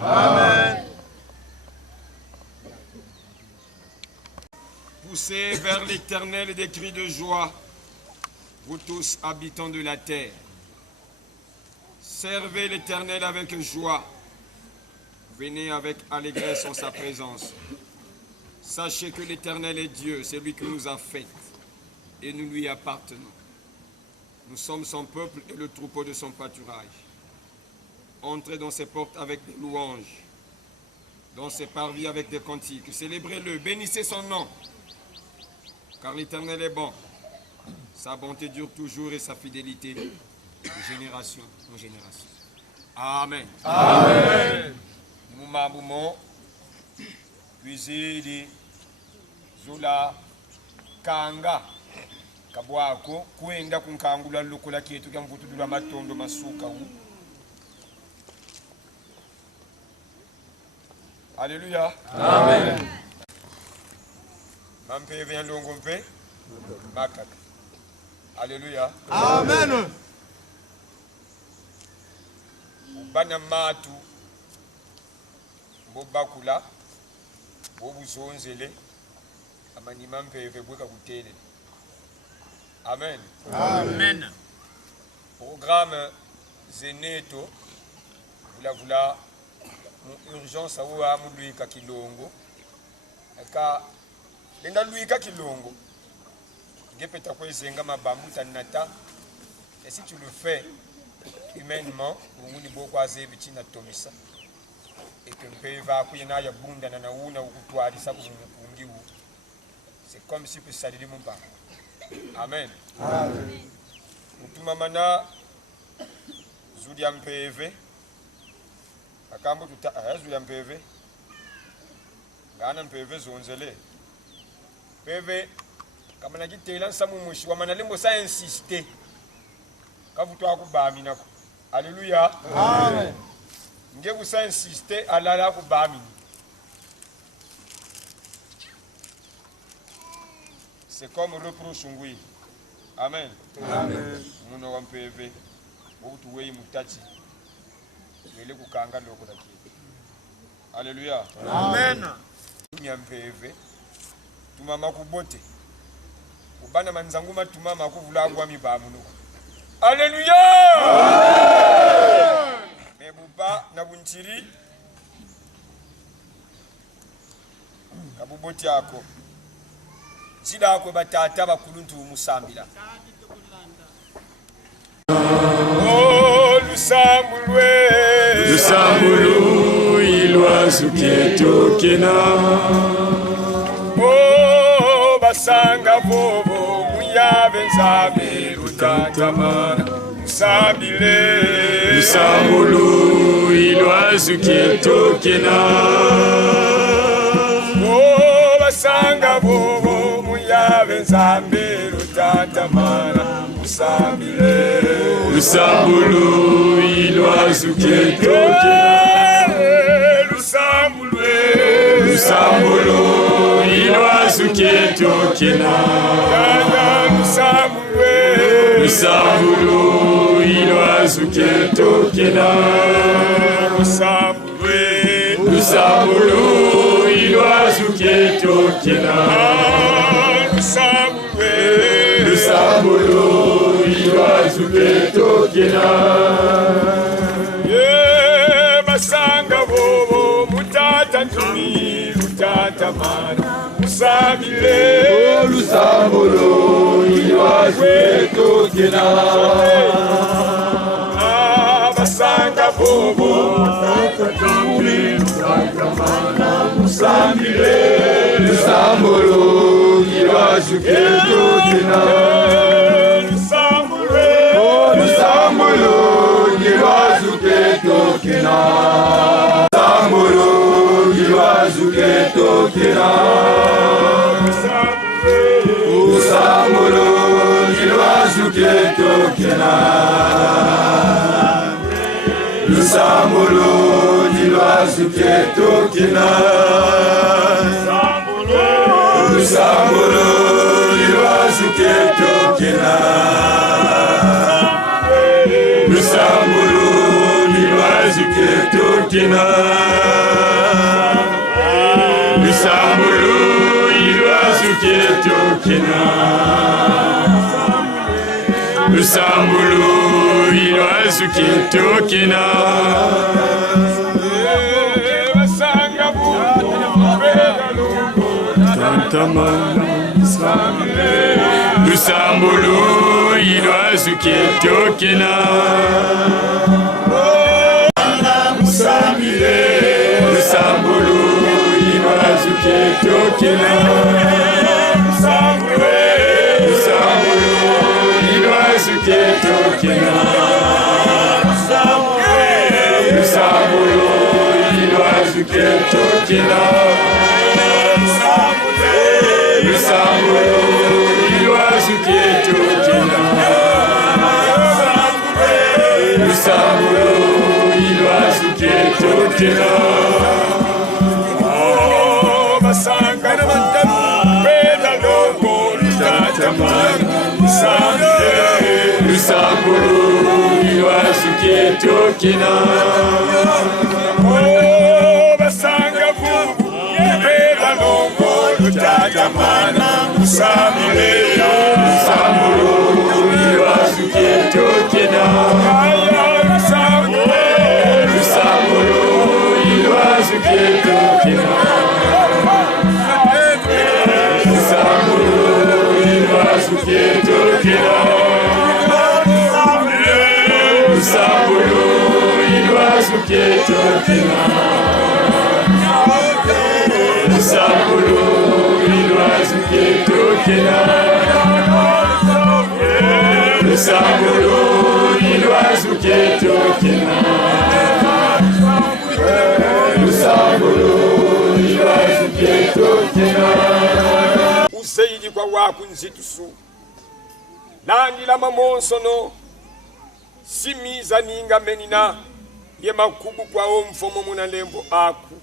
Amen. Poussez vers l'Éternel des cris de joie, vous tous habitants de la terre. Servez l'Éternel avec joie. Venez avec allégresse en sa présence. Sachez que l'Éternel est Dieu, c'est lui qui nous a fait, et nous lui appartenons. Nous sommes son peuple et le troupeau de son pâturage. Entrez dans ses portes avec des louanges, dans ses parvis avec des cantiques. Célébrez-le, bénissez son nom, car l'Éternel est bon. Sa bonté dure toujours et sa fidélité de génération en génération. Amen. Amen. Mouma moumon, puisez zula kanga kabwako kuenda kunkangula lukola kietu kya mvutudula matondo masuka hu. Alléluia. Amen. Mampe vient longo mpe makaka. Alléluia. Amen. Bana matu bobakula bobuzonzele amanima mpeve bweka kutele. Amen. Amen. Programme Zeneto vula mu urgence awa mu luika kilongo aka lenda luika kilongo ngepeta kwezenga mabambu tanata. Et si tu le fais humainement, nguni bokwaze bichina tomisa et que mpeva kuyena ya bunda na nauna ukutwalisa kungi wu. C'est comme si peut saluer mon père. Amen. Amen. Utumamana zudi ya mpeve akambo tuta zudi ya mpeve ngana mpeve zonzele peve kama nakitela nsamu mushi wamanalembo sa insister kavutwa kubami nako. Alléluia. Amen. Nge kusa insister alala kubami. C'est comme reproche ngui. Amen. Amen. Muno wampeve utu wei mutachi wele kukanga loko daki. Alléluia. Amen. Nyampeve tumama kubote ubana manzanguma tumama kuvula kwa mibamu nuko. Alléluia. Mebuba na bunchiri kabuboti yako zida ko batata bakuluntu musambira. Oh Lusambulu ilwazu kieto kena. Oh basanga bobo muyabe nzabe rutatamana musambile. Lusambulu ilwazu kieto kena. Oh basanga bobo muyabe nzabe rutatamana musambile. Lusambulu ilwazu kieto kena. Lusambulu ilwazu kieto kena. Lusambulu ilwazu kieto kena. Lusambulu ilwazu kieto kena. Lusambulu ilwazu kieto kena. Basanga bobo mutata ntumi mutata mana musabile. Lusambulu ilwazu kieto kena. Basanga bobo mutata ntumi mutata mana musabile. Lusambulu ilwazu kieto kena. Lusambulu ilwazu kieto kena. Lusambulu ilwazu kieto kena. Lusambulu ilwazu ketokena Lusambulu Nilwazu ketokena Lusambulu Nilwazu ketokena Lusambulu Nilwazu ketokena Lusambulu Nilwazu ketokena Lusambulu Nilwazu ketokena Basanga Lusambulu Nilwazu ketokena Lusambulu Nilwazu ketokena Ketokena Lusambulu Nilwazu ketokena Lusambulu Nilwazu ketokena Lusambulu Nilwazu ketokena Basanga n'abantu beda longo lutatamana Lusambulu Nilwazu ketokena Basanga vubu beda longo lutatamana Lusambulu Nilwazu ketokena Lusambulu Nilwazu ketokena Lusambulu Nilwazu ketokena Lusambulu Nilwazu ketokena Lusambulu Nilwazu ketokena Lusambulu Nilwazu ketokena Lusambulu Nilwazu ketokena Useidi kwa waku nzitusu Landila mamonsono Simiza ninga menina Ye makubu kwa omfomo muna lembo aku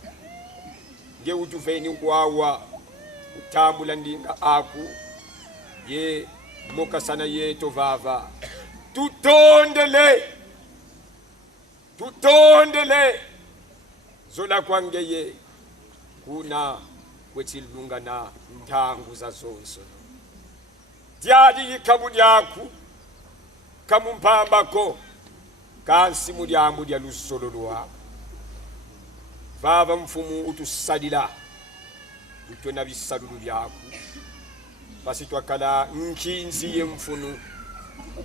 Ye ujuveni wawa Utambula ndinga aku Ye moka sana ye tovava Tutondele Zola kwangeye Kuna wetilunga na ntangu za zonso Diadi ikabu yaku Kamumpambako Kansi mudiambu dia lusolo lwa Vava mfumu utusadila Utona bisadulu yaku Basi twakala nkinzi ye mfunu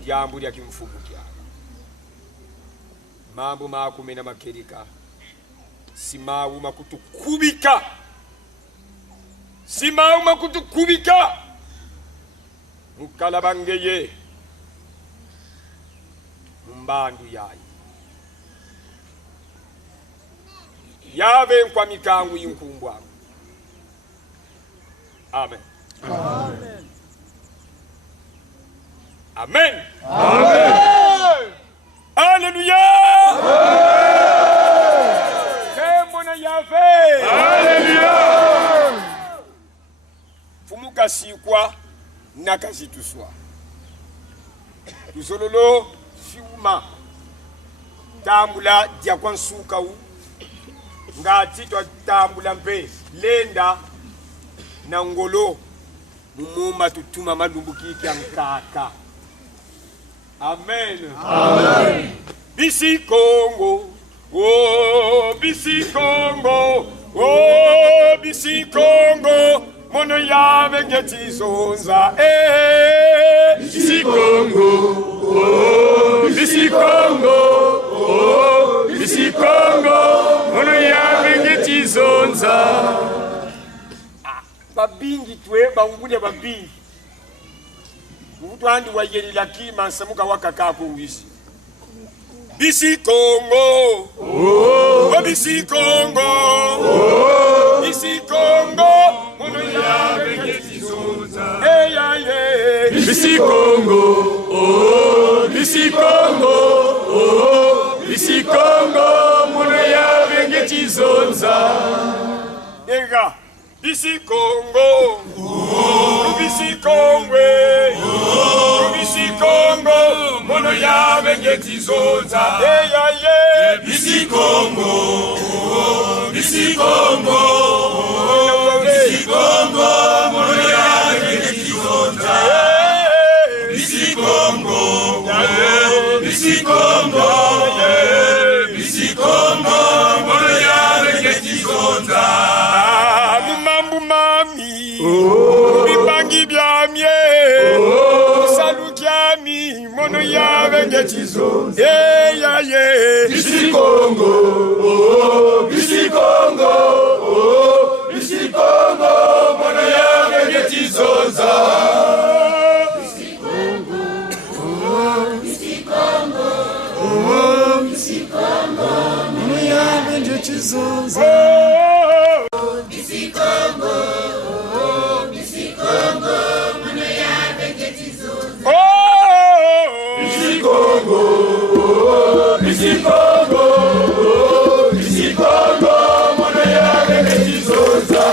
Diambu dia kimfumu kia Mambo makumena makerika Simawu makutukubika Simawu makutukubika Mukalabangeye Mbandu yayi Yave kwa mikangu yinkumbwa Amen Amen Amen Amen Hallelujah Kembona Yave Hallelujah Fumuka sikwa Nakazituswa Tuzololo Fiuma Tambula Diakwansuka u Ngati to tambula mpe Lenda na ngolo Mumuma tutuma malumbuki kia mkaka Amen Amen Bisi Kongo Oh Bisi Kongo Oh Bisi Kongo Mono Yave ngeti zonza Bisi Kongo Oh Bisi Kongo Oh Bisi Kongo Mono Yave ngeti zonza Babingi twe bangulia babingi Utwandi wa yeli lakima Samuka wakakako uisi Bisi Kongo Oh Bisi Kongo Oh Bisi Kongo Mono Yave ngeti zonza Bisi Kongo Oh Ega, bisi Congo, bisi Congwe, bisi Congo, mono ya vengeti zonza. Eya ye, Bisi Congo, Bisi Congo, Bisi Congo, Monoya Vengeti Zonza. Bisi Congo, Bisi Congo, Bisi Congo, Monoya Vengeti Zonza. Mambu mami, bibangi biamye, salu kiami, mono ya vengeti zonza. Eya ye, Bisi Congo, Bisi Congo, Bisi Congo, Monoya Vengeti Zonza. Bisi Congo, Bisi Congo, Bisi Congo, Monoya Vengeti Zonza. Bisi Congo, Bisi Congo, Monoya Vengeti Zonza.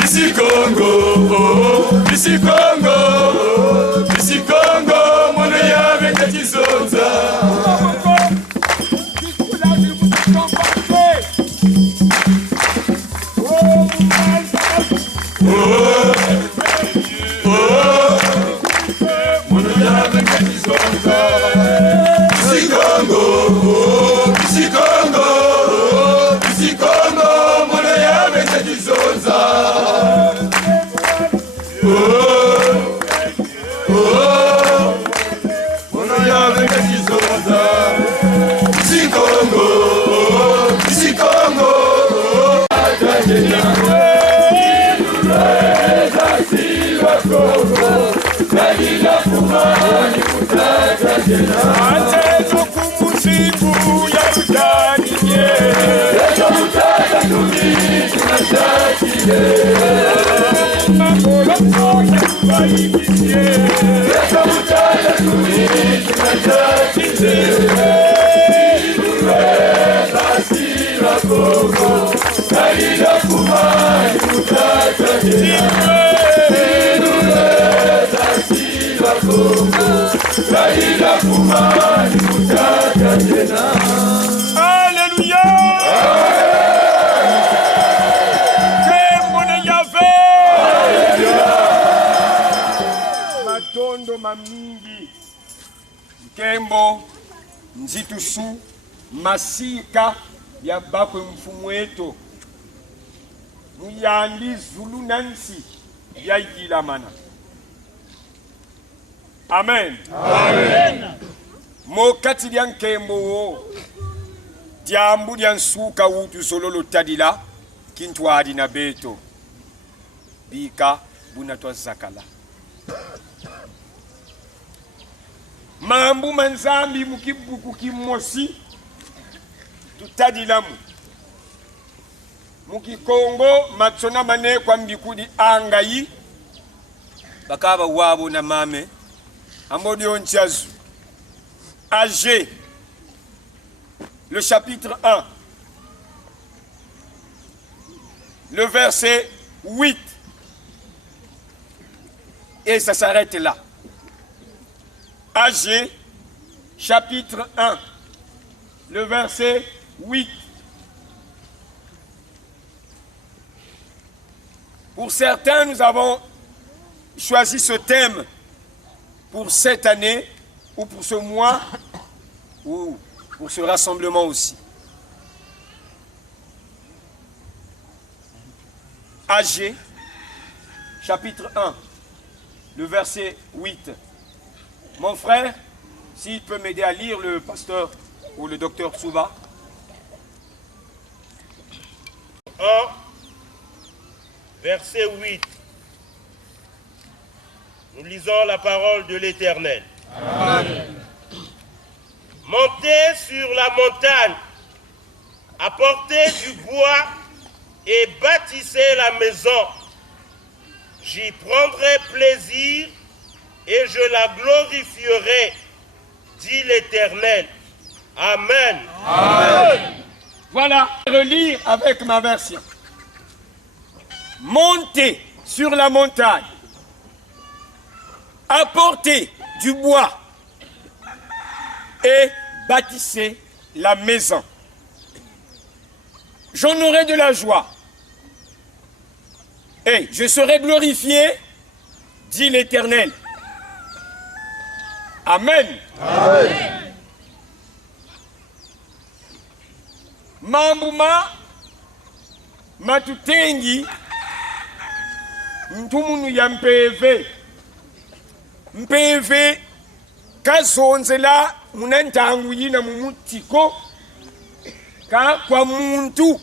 Bisi Congo, Bisi Congo, Bisi Congo, Monoya Vengeti Zonza. oh, mono yawe ngetizoza. Bisikongo, oh, Bisikongo, oh, Atagena. Iluleza siwa Kongo, Nagila kumani Atagena. Atezo kumusiku ya utani nye. Ejo mutata tumini tunashakile. Makolo mwoja kubaibisye. Ejo mutata tumini tunashakile. Iluleza siwa Kongo, Nagila kumani Atagena. Iluleza siwa Kongo, Nagila kumani Atagena. Alléluia. Kembo na Yahvé. Matondo mamingi. Kembo nzitusu masika ya bakwe mfumu wetu. Muyandi zulu nansi ya igilamana. Amen. Amen. Mokati lya nkembo wo. Diambu lya nsuka wutu sololo tadila. Kintwadi na beto. Bika bunatwa zakala. Mambu manzambi mukibuku kimosi. Tutadilamu. Mukikongo matsona mane kwa mbikudi angayi. Bakaba wabo na mame. Amodion Tchazu. Agé. Le chapitre 1. Le verset 8. Et ça s'arrête là. Agé. Chapitre 1. Le verset 8. Pour certains, nous avons choisi ce thème pour cette année, ou pour ce mois, ou pour ce rassemblement aussi. Agé, chapitre 1, le verset 8. Mon frère, s'il peut m'aider à lire, le pasteur ou le docteur Tsuba. 1, verset 8. Nous lisons la parole de l'Éternel. Amen. Montez sur la montagne, apportez du bois et bâtissez la maison. J'y prendrai plaisir et je la glorifierai, dit l'Éternel. Amen. Amen. Voilà, relire avec ma version. Montez sur la montagne, apportez du bois et bâtissez la maison. J'en aurai de la joie et je serai glorifié, dit l'Éternel. Amen. Amen. Mambuma matutengi ntumunu ya mpeve kazonzela munantangu yina mumutiko ka kwa muntu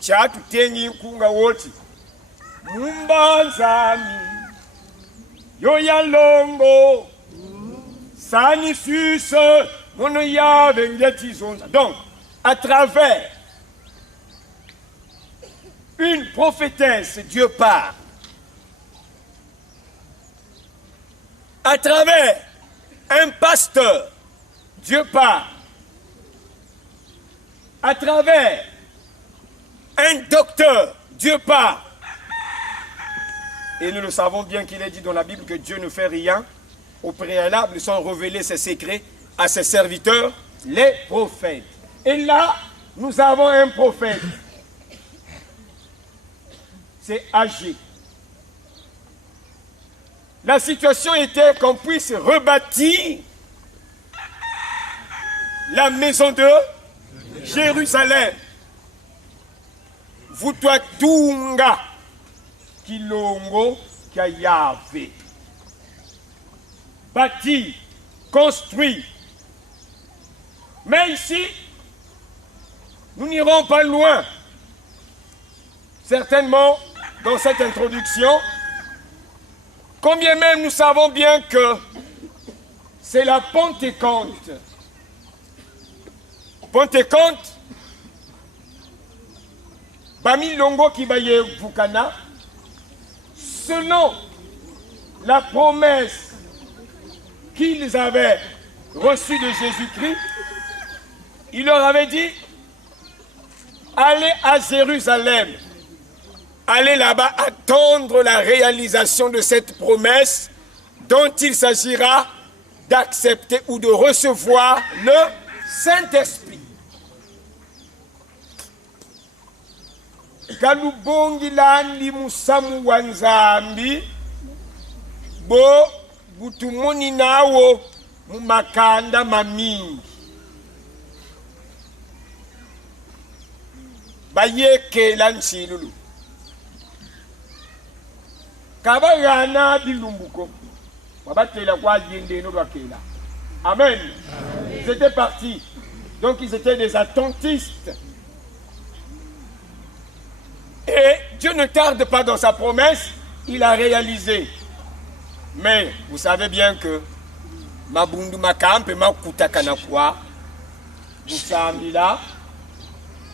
chatutengi nkunga woti mumbanzani yoya longo sani suce mono yave ngeti zonza. Donc à travers une prophétesse, Dieu parle. À travers un pasteur, Dieu parle. À travers un docteur, Dieu parle. Et nous le savons bien qu'il est dit dans la Bible que Dieu ne fait rien au préalable sans révéler ses secrets à ses serviteurs, les prophètes. Et là, nous avons un prophète. C'est Agé. La situation était qu'on puisse rebâtir la maison de Jérusalem. Vutwatunga kilongo kya Yahvé. bâti, construit. Mais ici, nous n'irons pas loin. Certainement, dans cette introduction, combien même nous savons bien que c'est la Pentecôte. Pentecôte, Bami Longo Kibaye Vukana, selon la promesse qu'ils avaient reçue de Jésus-Christ, il leur avait dit, allez à Jérusalem, allez là-bas attendre la réalisation de cette promesse dont il s'agira d'accepter ou de recevoir le Saint-Esprit. Kalubongilandi musamu wanzambi bo butumoni nawo mumakanda mamingi bayekela nchilulu kabagana bilumbuko wabatela kwa yende no bakela. Amen. Ils étaient partis. Donc ils étaient des attentistes. Et Dieu ne tarde pas dans sa promesse, il a réalisé. Mais vous savez bien que Mabundu Makampe Makuta Kanakwa,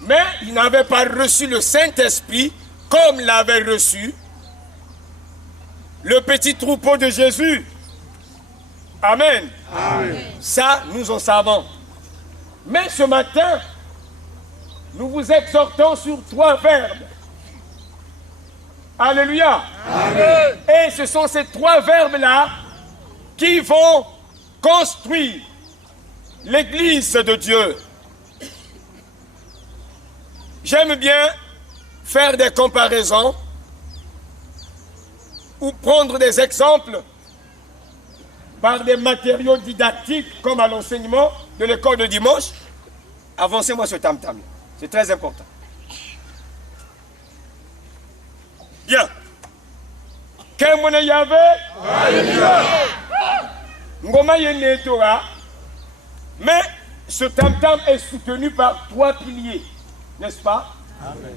mais il n'avait pas reçu le Saint-Esprit comme l'avait reçu le petit troupeau de Jésus. Amen. Amen. Ça, nous en savons. Mais ce matin, nous vous exhortons sur 3 verbes. Alléluia. Amen. Et ce sont ces 3 verbes-là qui vont construire l'Église de Dieu. J'aime bien faire des comparaisons ou prendre des exemples par des matériaux didactiques comme à l'enseignement de l'école de dimanche. Avancez-moi ce tam-tam. C'est très important. Bien. Quel monde y avait? Ngoma yene Torah. Mais ce tam-tam est soutenu par 3 piliers. N'est-ce pas? Amen.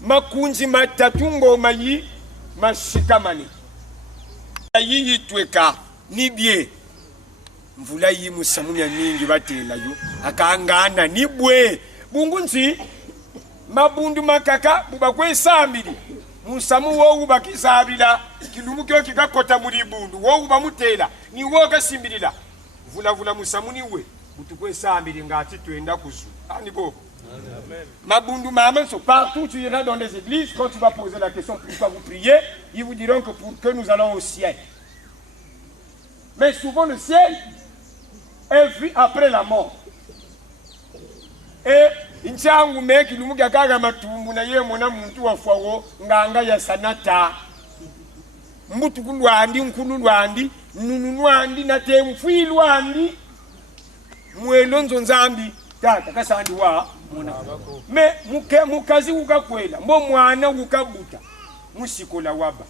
Makunzi matatu ngoma yi mashikamani. Yi yitweka ni bie. Mvula yi musamu ya mingi batela yo. Akangana ni bwe. Bungunzi mabundu makaka bubakwe sambili. Musamu wo ubakizabila kilumu kyo kikakota muri bundu wo ubamutela ni wo gasimbilila. Vula musamu ni we. Butukwe sambili ngati twenda kuzu. Ani bobo. Mabundu Mahaman, partout tu iras dans les églises, quand tu vas poser la question pourquoi vous priez, ils vous diront que pour que nous allons au ciel. Mais souvent le ciel est vu après la mort. Et inchangu meki lumuga kaga matumbu na ye mona muntu wa fwawo nganga ya sanata. Mbutu kulwandi nkulu lwandi nunu lwandi na temfwi lwandi mwelonzo nzambi tata kasandi wa muna. Me mukazi ukakwela mbo mwana ukabuta musikola waba.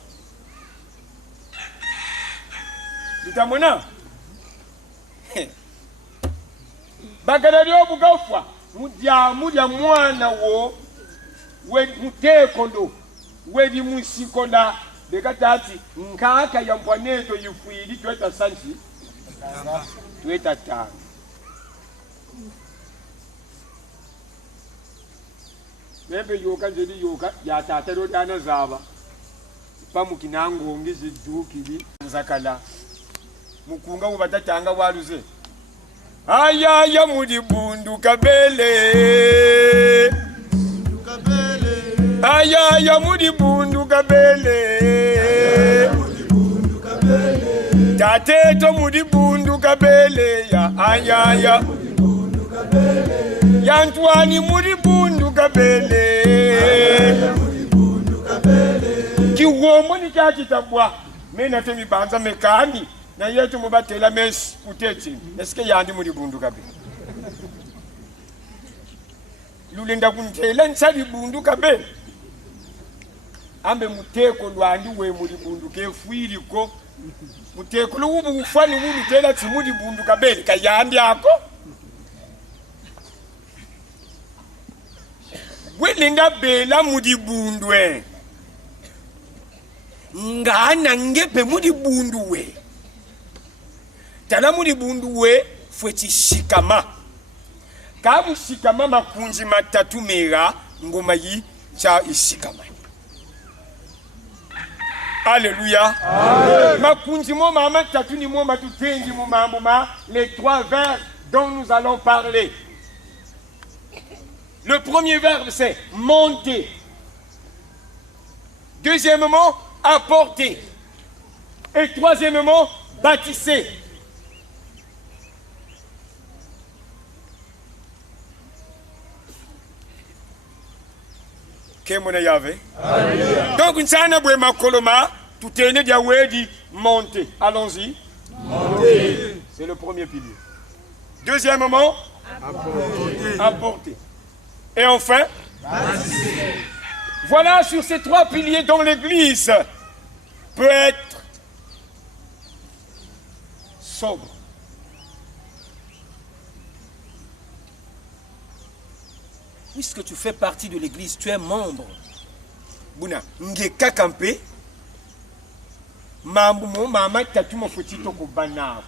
Lutamona bagadalio bugafwa mudya mwana wo we mutekondo we di musikola bekatati nkaka ya mpwaneto yifwili tweta sanchi tweta tano. Mebe yoka jeli yoka ya tatero dana zaba pamukinango ngizi dukili nzakala mukunga ubatatanga waluze aya ya mudibundu kabele aya ya mudibundu kabele tateto mudibundu kabele ya aya ya Yantwani mudibundu kabele kiwomo ni kakitabwa mena temi banza mekani na yetu mubatela mes kuteti eske yandi mudibundu kabele lulenda kuntela nsali bundu kabele ambe muteko lwandi we mudibundu kefwiriko mutekulu ubu ufani wulu tela timudi bundu kabeli kayandi yako welinda bela mudi bundwe ngana ngepe mudi bundu we tala mudi bundu we fweti shikama kamu shikama makunji matatu mega ngoma yi cha ishikama. Alléluia. Makunji mo mama tatu ni mo matutengi mo mamuma les trois verbes dont nous allons parler. Le premier verbe c'est monter. Deuxièmement, apporter. Et troisièmement, bâtisser. Donc, nsana bwe makoloma, tout est né dit monter. Allons-y. Monter. C'est le premier pilier. Deuxièmement, apporter. Et enfin, bâtisser. Voilà sur ces trois piliers dont l'Église peut être sobre. Puisque tu fais partie de l'Église, tu es membre. Buna, ngeka kampe, mambo mama tatu mo fotito ko bana.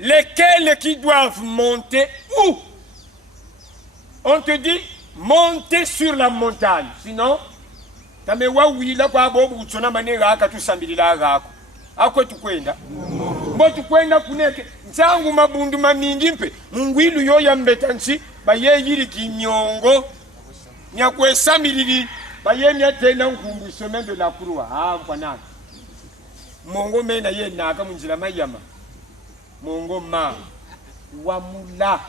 Lesquels qui doivent monter où? On te dit monter sur la montagne. Sinon, tamewa wila kwa bobu tsona manera aka tusambilila gako. Ako tukwenda. Mbotu kwenda kuneke nsangu mabundu mamingi mpe mungwilu yo yambetansi baye yiri kinyongo nyakwesamilili baye myatena nkumbu semaine de la croix mpanaka mongo mena ye naka munjila mayama mongo ma wamula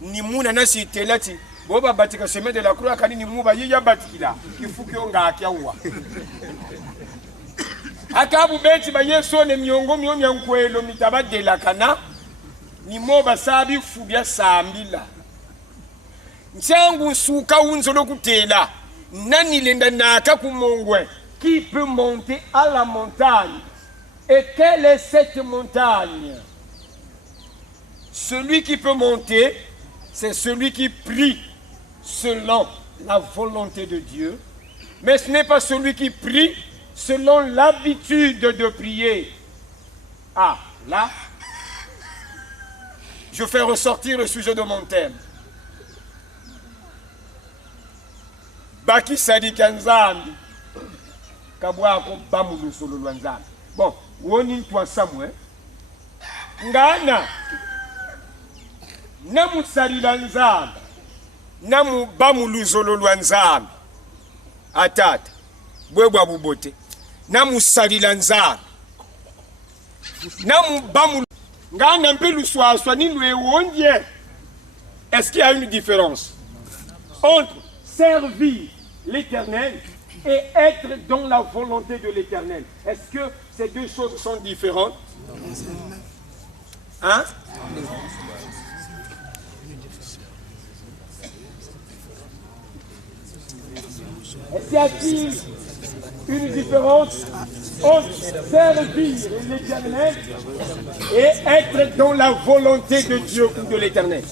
ni muna nasi telati boba batika semaine de la croix kanini muba ye yabatikila ifukyo ngakya wa akabu beti ba yeso ne myongo myomya nkwelo mitabadela kana ni moba sabi fubya sambila nsangu suka unzolo kutela nani lenda naka kumongwe qui peut monter à la montagne et quelle est cette montagne? Celui qui peut monter, c'est celui qui prie selon la volonté de Dieu, mais ce n'est pas celui qui prie selon l'habitude de prier. Ah, là, je fais ressortir le sujet de mon thème. Baki sadika nzambi kabwako bamulu solo lwa nzambi. Bon, woni ntwa samwe ngana namu salila nzambi namu bamulu solo lwa nzambi atata bwebwa bubote namu salila nzambi namu bamulu ngana mpelu swaswa nilwe wondye. Est-ce qu'il y a une différence entre servir l'Éternel et être dans la volonté de l'Éternel? Est-ce que ces deux choses sont différentes? Hein? Est-ce qu'il y a-t-il une différence entre servir l'Éternel et être dans la volonté de Dieu ou de l'Éternel?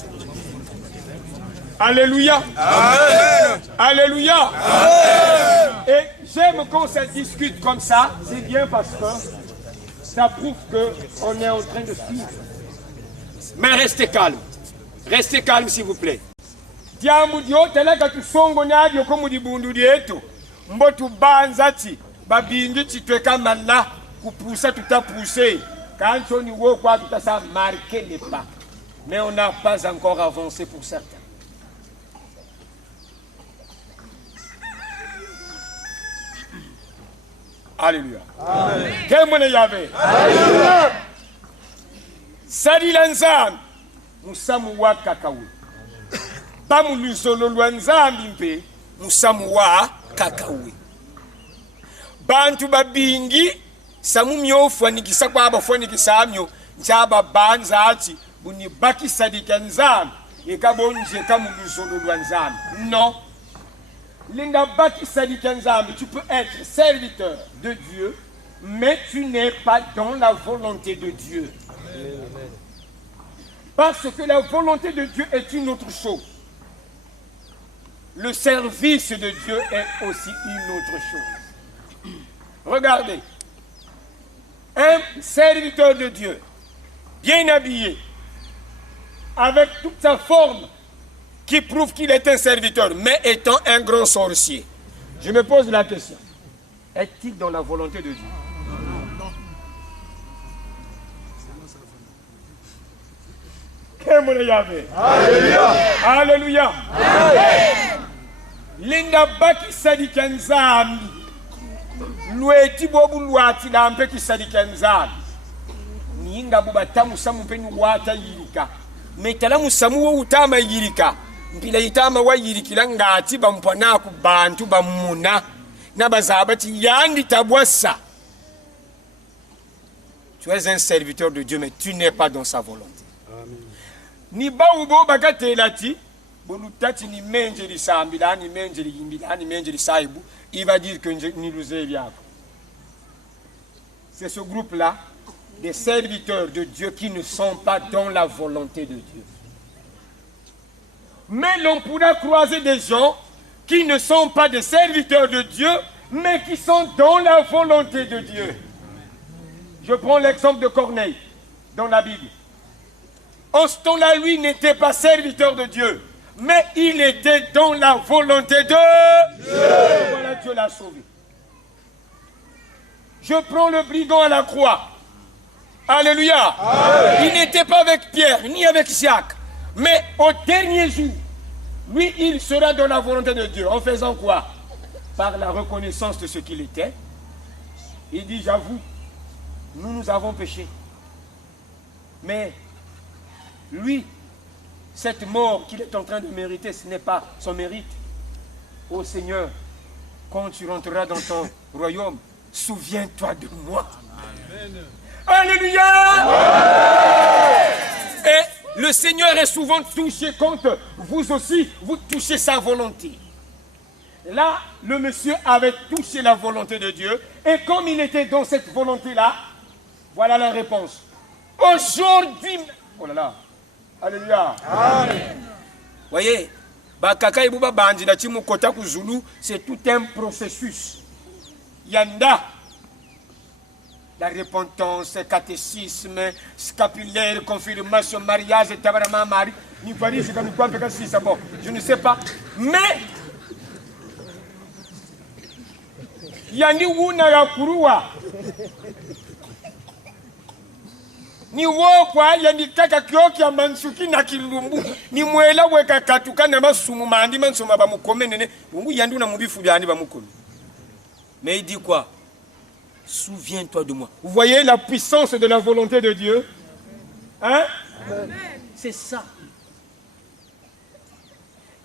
Alléluia. Amen. Alléluia. Amen. Et j'aime quand ça discute comme ça, c'est bien parce que ça prouve qu'on est en train de suivre. Mais restez calme. Restez calme s'il vous plaît. Diamudio teleka tusongo nabyo ko muri bundu lyetu. Mbotu banzati babingi chitweka mala kupusa tutapouser. Quand on y voit quoi tout ça marquer les pas. Mais on n'a pas encore avancé pour certains. Alléluia. Amen. Quel monde y avait? Alléluia. Sali lanzam musamu wa kakawe. Bamuluzolo lwanzambi mpe musamu wa kakawe. Bantu babingi samu myofwa nikisa kwa abafwa nikisa amyo njaba banza ati buni baki sadika nzambi ekabonje kamuluzolo lwanzambi. Non. Tu peux être serviteur de Dieu, mais tu n'es pas dans la volonté de Dieu. Amen. Parce que la volonté de Dieu est une autre chose. Le service de Dieu est aussi une autre chose. Regardez, un serviteur de Dieu, bien habillé, avec toute sa forme, qui prouve qu'il est un serviteur, mais étant un grand sorcier. Je me pose la question, est-il dans la volonté de Dieu? Alléluia. Alléluia. Linda baki sadikanzami. Lueti bobu luati la ampe ki sadikanzami. Ninga buba tamu samu penu wata yirika. Metala musamu wo utama yirika. Mpila itama wa yirikila ngati bampana ku bantu bamuna. Na bazabati yandi tabwasa. Tu es un serviteur de Dieu, mais tu n'es pas dans sa volonté. Ni baubo bakate lati bolutati ni menjeli sambila ni menjeli yimbila ni menjeli saibu, il va dire que ni luzeviako. C'est ce groupe là des serviteurs de Dieu qui ne sont pas dans la volonté de Dieu. Mais l'on pourra croiser des gens qui ne sont pas des serviteurs de Dieu, mais qui sont dans la volonté de Dieu. Je prends l'exemple de Corneille dans la Bible. En ce temps-là, lui n'était pas serviteur de Dieu, mais il était dans la volonté de Dieu. Voilà, Dieu l'a sauvé. Je prends le brigand à la croix. Alléluia. Amen. Il n'était pas avec Pierre, ni avec Jacques, mais au dernier jour, lui, il sera dans la volonté de Dieu. En faisant quoi? Par la reconnaissance de ce qu'il était. Il dit, j'avoue, nous avons péché. Mais lui, cette mort qu'il est en train de mériter, ce n'est pas son mérite. Ô Seigneur, quand tu rentreras dans ton royaume, souviens-toi de moi. Amen. Alléluia. Et le Seigneur est souvent touché quand vous aussi, vous touchez sa volonté. Là, le monsieur avait touché la volonté de Dieu. Et comme il était dans cette volonté-là, voilà la réponse. Aujourd'hui, oh là là. Alléluia. Amen. Voyez, bakaka ibuba bandi na timu kota kuzulu, c'est tout un processus. Yanda, la repentance, le catéchisme, scapulaire, confirmation, mariage, tabarama mari, ni vari c'est comme quoi parce que c'est bon, je ne sais pas. Mais yani wuna ya kurua. Ni wokwa ya ni kaka kioki ya mansuki na kilumbu ni mwela weka katuka na masumu mandi mansoma ba mukome nene mungu yandu na mubifu byandi ba mukome. Mais il dit quoi? Souviens-toi de moi. Vous voyez la puissance de la volonté de Dieu? Hein? C'est ça.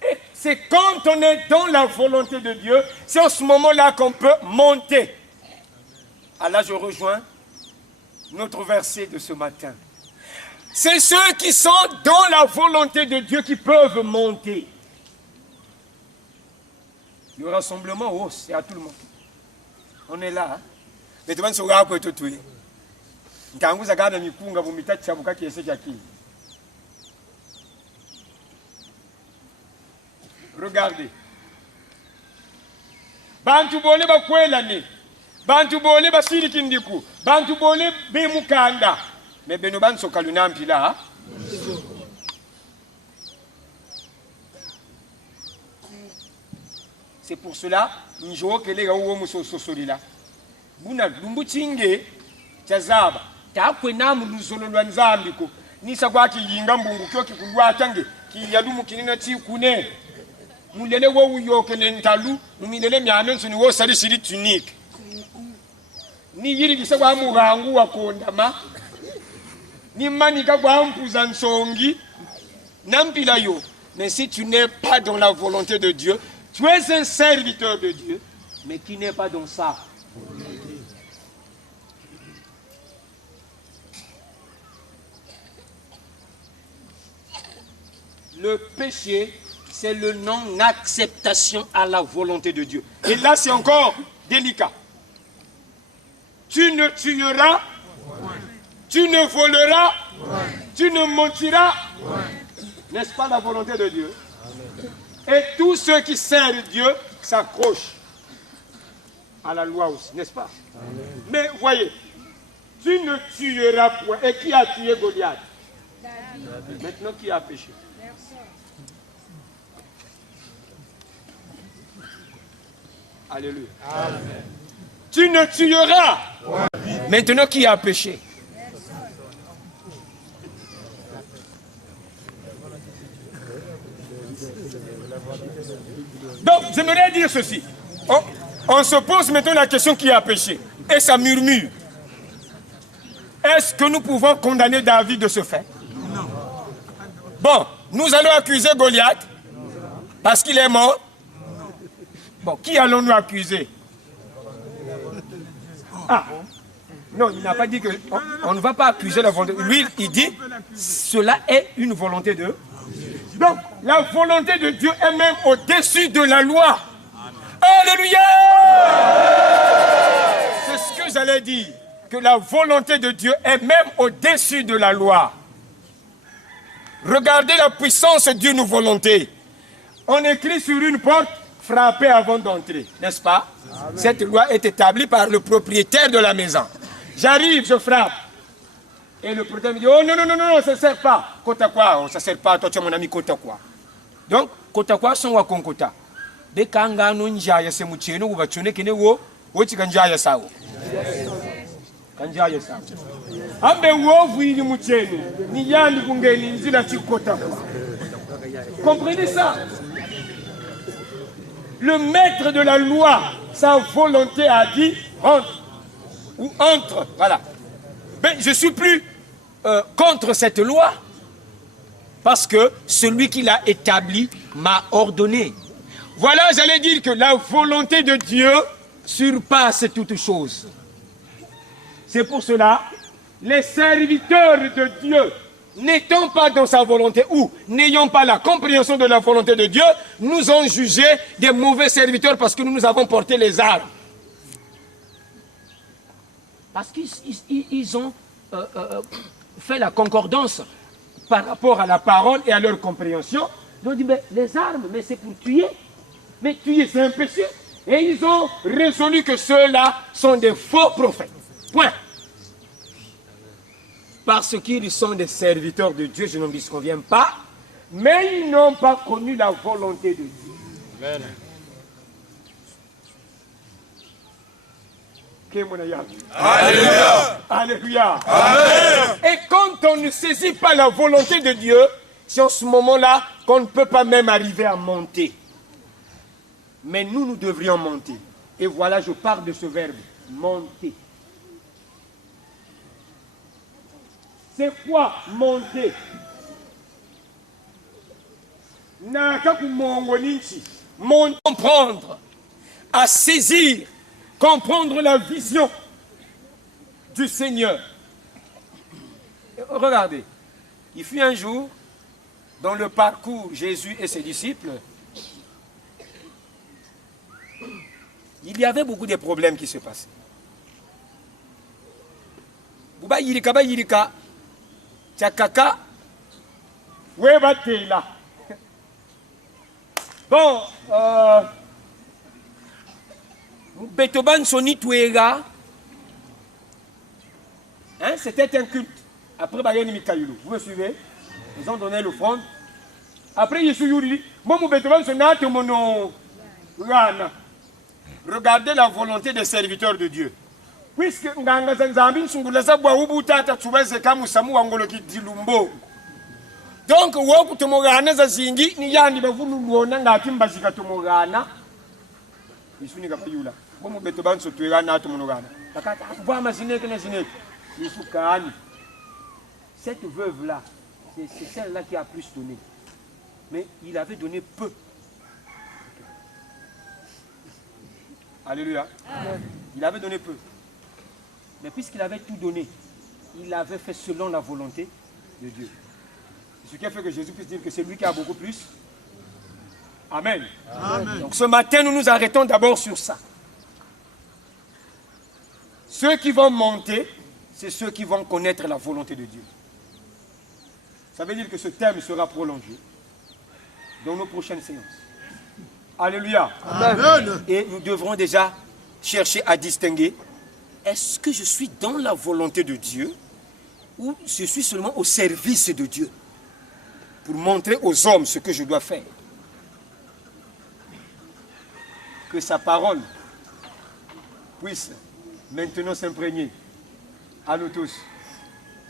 Et c'est quand on est dans la volonté de Dieu, c'est en ce moment-là qu'on peut monter. Ah là je rejoins notre verset de ce matin. C'est ceux qui sont dans la volonté de Dieu qui peuvent monter. Le rassemblement, oh, c'est à tout le monde. On est là. Mais tu vas nous voir pour tout tuer. Ntangu za gana mikunga vumita chabuka kiese cha kini. Regardez. Bantu bole bakwela ne. Bantu bole basiri kindiku. Bantu bole be mukanda. Mais beno banso kaluna mpila. C'est pour cela, njo kele ga uwo musosolila. Buna lumbu chinge chazaba. Takwe namu luzolo lwa nzambiko. Nisa kwa kiyinga mbungu kyo kikulwa tange. Kiyadumu kinina chikune. Mulele wo uyokele ntalu. Mumilele myamenso ni wo sali siri tunique. Ni yiri kisa kwa mugangu wa kondama. Ni manika kwa mpuza nsongi. Nampila yo. Mais si tu n'es pas dans la volonté de Dieu, tu es un serviteur de Dieu, mais qui n'est pas dans ça. Le péché, c'est le non-acceptation à la volonté de Dieu. Et là, c'est encore délicat. Tu ne tueras, tu ne voleras, tu ne mentiras. N'est-ce pas la volonté de Dieu? Et tous ceux qui servent Dieu s'accrochent à la loi aussi, n'est-ce pas? Mais voyez, tu ne tueras point. Et qui a tué Goliath? Maintenant, qui a péché? Alléluia. Amen. Tu ne tueras. Maintenant, qui a péché? Donc, j'aimerais dire ceci. On se pose maintenant la question qui a péché. Et ça murmure. Est-ce que nous pouvons condamner David de ce fait? Non. Bon, nous allons accuser Goliath parce qu'il est mort. Bon, qui allons-nous accuser? Ah, non, il n'a pas dit que... On ne va pas accuser la volonté. Lui, il dit, cela est une volonté de... Donc, la volonté de Dieu est même au-dessus de la loi. Alléluia! C'est ce que j'allais dire. Que la volonté de Dieu est même au-dessus de la loi. Regardez la puissance d'une volonté. On écrit sur une porte, frappez avant d'entrer, n'est-ce pas? Amen. Cette loi est établie par le propriétaire de la maison. J'arrive, je frappe. Et le propriétaire me dit, oh non, non, non, non, ça ne sert pas. Kota quoi? Oh, ça ne sert pas, toi tu es mon ami, kota quoi? Donc, kota quoi sont wa konkota? De kanga no njaya se mucheno uba chone kene wo, wo chikanjaya sawo. Kanjaya sawo. Ambe wo vuini mucheno, ni yani kungeni nzila chikota kwa. Comprenez ça? Le maître de la loi, sa volonté a dit entre ou entre, voilà. Mais je ne suis plus contre cette loi parce que celui qui l'a établi m'a ordonné. Voilà, j'allais dire que la volonté de Dieu surpasse toute chose. C'est pour cela, les serviteurs de Dieu, n'étant pas dans sa volonté ou n'ayant pas la compréhension de la volonté de Dieu, nous ont jugés des mauvais serviteurs parce que nous avons porté les armes. Parce qu'ils ont fait la concordance par rapport à la parole et à leur compréhension. Ils ont dit, mais les armes, mais c'est pour tuer. Mais tuer, c'est un péché. Et ils ont résolu que ceux-là sont des faux prophètes. Point. Parce qu'ils sont des serviteurs de Dieu, je n'en disconviens pas, mais ils n'ont pas connu la volonté de Dieu. Amen. Alléluia. Alléluia. Amen. Et quand on ne saisit pas la volonté de Dieu, c'est en ce moment-là qu'on ne peut pas même arriver à monter. Mais nous devrions monter. Et voilà, je parle de ce verbe, monter. C'est quoi monter? Comprendre, à saisir, comprendre la vision du Seigneur. Regardez, il fut un jour, dans le parcours Jésus et ses disciples, il y avait beaucoup de problèmes qui se passaient. Bouba yirika, tchakaka, webatela. Bon, Betoban Soni Touega, hein, c'était un culte. Après Bayani Mikaïlou, vous me suivez? Ils ont donné l'offrande. Après Yeshua Yuri, moi Betoban Sonat mono Rana. Regardez la volonté des serviteurs de Dieu. Puisque Nganga Zanzambin Sungulasa Bouboutata Tubase Kamusamu Angoloki Dilumbo. Donc, Woku Tomogana Zazingi, Niyani Bavulu Nangatim Basika Tomogana. Isuni Kapayula. Bon, Betoban Sotuana Tomonogana. Takata, Vamazinek Nazinek. Isukani. Cette veuve-là, c'est celle-là qui a plus donné. Mais il avait donné peu. Alléluia. Amen. Il avait donné peu. Mais puisqu'il avait tout donné, il avait fait selon la volonté de Dieu. C'est ce qui a fait que Jésus puisse dire que c'est lui qui a beaucoup plus Amen. Donc ce matin, nous nous arrêtons d'abord sur ça. Ceux qui vont monter, c'est ceux qui vont connaître la volonté de Dieu. Ça veut dire que ce thème sera prolongé dans nos prochaines séances. Alléluia. Amen. Et nous devrons déjà chercher à distinguer, est-ce que je suis dans la volonté de Dieu ou je suis seulement au service de Dieu pour montrer aux hommes ce que je dois faire. Que sa parole puisse maintenant s'imprégner à nous tous.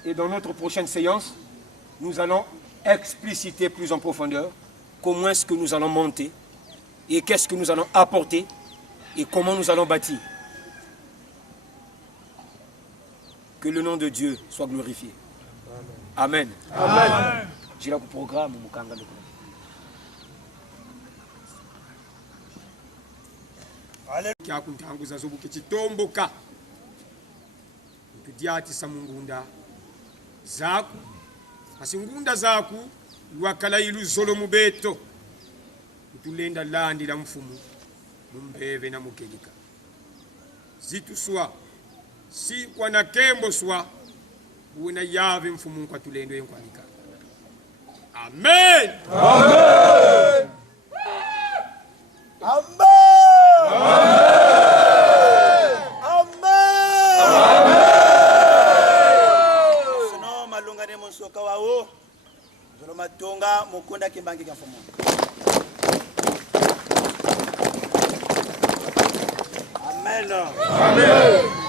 Et dans notre prochaine séance, nous allons expliciter plus en profondeur comment est-ce que nous allons monter et qu'est-ce que nous allons apporter et comment nous allons bâtir. Que le nom de Dieu soit glorifié. Amen. Amen. J'ai là le programme. Kyakuntanguza zobuke chitomboka kudyatisa mungunda zaku asingunda zaku lwakala iluzolo mubeto kutulenda landi la mfumu mumbeve na mukegeka zitu swa si kwa na kembo swa uwe na yave mfumu kwa tulendo yenkwanika. Amen. Amen. Amen. Sinon malunga ne monsoka wao zolo matonga mukunda kimbangi ka mfumu. Amen. Amen.